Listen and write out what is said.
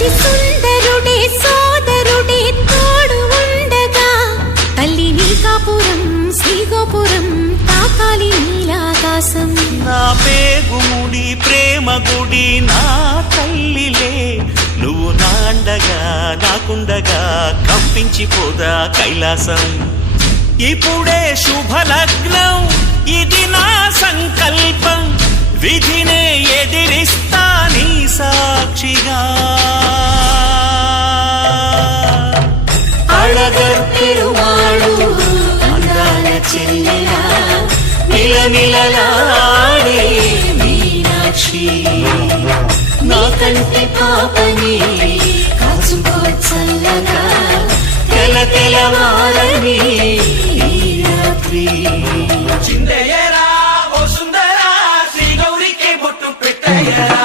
అతి సుందరుడే సోదరుడే తోడు ఉండగా తల్లి నీ కాపురం శ్రీగోపురం తాకాలి నీలాకాశం. నా పేగుముడి ప్రేమ గుడి నా తల్లిలే నువ్వు నాండగా నాకుండగా కంపించిపోదా కైలాసం. ఇప్పుడే శుభలగ్నం ఇది నా సంకల్పం విధినే ఎదిరిస్తా నీ సాక్షిగా. అళగర్ పెరుమాళు అందాల చెల్లెలా నిలనిలలాడే మీనాక్షి నా కంటి పాపని కాచుకో చల్లగా తెల తెలవారని ఈ రాత్రి. చిందయ్యరా ఓ సుందరా శ్రీ గౌరికి బొట్టు పెట్టయ్యరా.